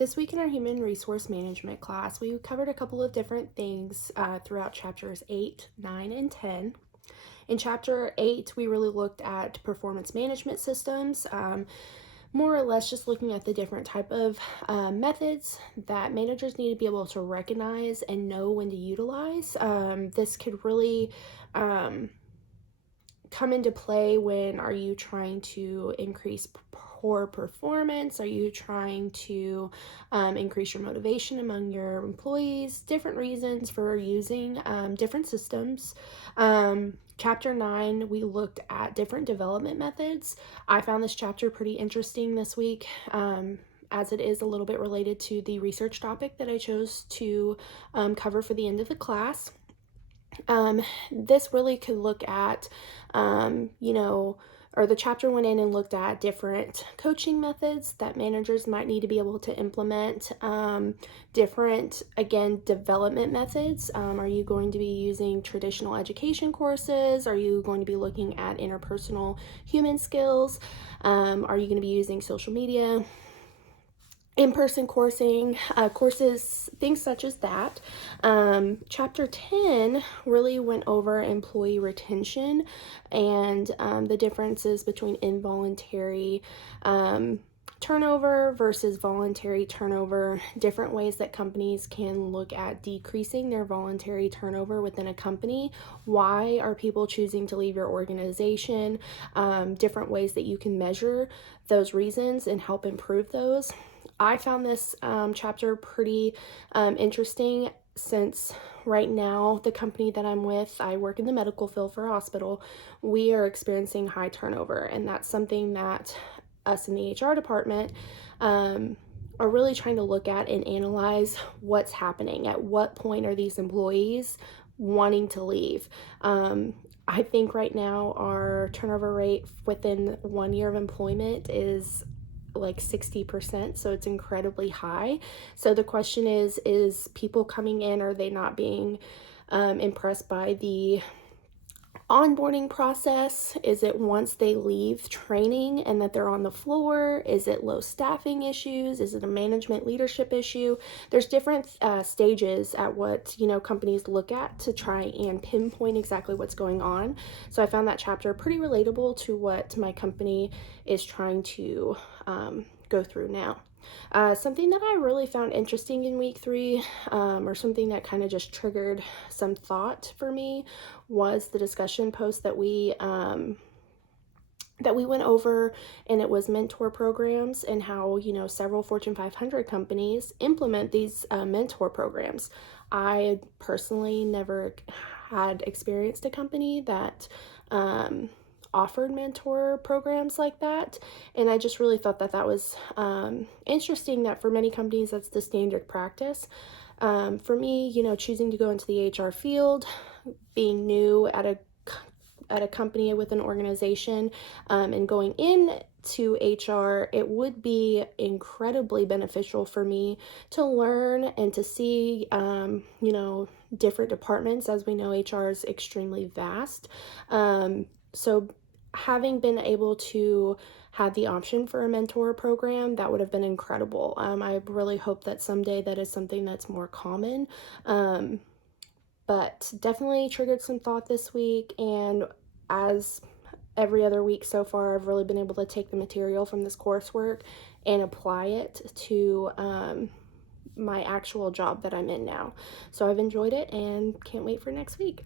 This week in our human resource management class, we covered a couple of different things throughout chapters 8, 9, and 10. In chapter 8, we really looked at performance management systems, more or less just looking at the different type of methods that managers need to be able to recognize and know when to utilize. This could really come into play when are you trying to increase poor performance? Are you trying to increase your motivation among your employees? Different reasons for using different systems. Chapter 9, we looked at different development methods. I found this chapter pretty interesting this week. As it is a little bit related to the research topic that I chose to cover for the end of the class. This really could look at, or the chapter went in and looked at different coaching methods that managers might need to be able to implement, different, again, development methods. Are you going to be using traditional education courses? Are you going to be looking at interpersonal human skills? Are you going to be using social media? In-person courses, things such as that. Chapter 10 really went over employee retention and the differences between involuntary turnover versus voluntary turnover, different ways that companies can look at decreasing their voluntary turnover within a company. Why are people choosing to leave your organization? Different ways that you can measure those reasons and help improve those. I found this chapter pretty interesting since right now the company that I'm with, I work in the medical field for a hospital, we are experiencing high turnover, and that's something that us in the HR department are really trying to look at and analyze what's happening. At what point are these employees wanting to leave? I think right now our turnover rate within 1 year of employment is like 60%, so it's incredibly high. So the question is people coming in, are they not being impressed by the onboarding process? Is it once they leave training and that they're on the floor? Is it low staffing issues? Is it a management leadership issue? There's different stages at what companies look at to try and pinpoint exactly what's going on. So I found that chapter pretty relatable to what my company is trying to go through now. Something that I really found interesting in week 3, or something that kind of just triggered some thought for me, was the discussion post that we went over, and it was mentor programs and how several Fortune 500 companies implement these mentor programs. I personally never had experienced a company that offered mentor programs like that, and I just really thought that was interesting that for many companies that's the standard practice. For me, choosing to go into the HR field, being new at a company with an organization, and going into HR, it would be incredibly beneficial for me to learn and to see different departments. As we know, HR is extremely vast. So having been able to have the option for a mentor program, that would have been incredible. I really hope that someday that is something that's more common. But definitely triggered some thought this week, and as every other week so far, I've really been able to take the material from this coursework and apply it to my actual job that I'm in now. So I've enjoyed it and can't wait for next week.